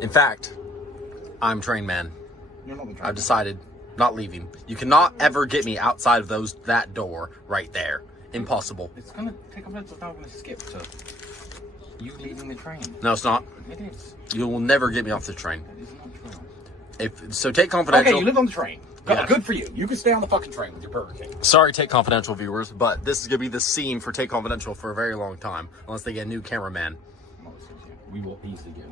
In fact, I'm train man. You're not the train I've decided not leaving. You cannot ever get me outside of that door right there. Impossible. It's gonna take a minute. It's now gonna skip to you leaving the train. No, it's not. It is. You will never get me off the train. That is not true. Take Confidential. Okay, you live on the train. Yeah. Good for you. You can stay on the fucking train with your Burger King. Sorry, Take Confidential viewers, but this is gonna be the scene for Take Confidential for a very long time, unless they get a new cameraman. We will easily get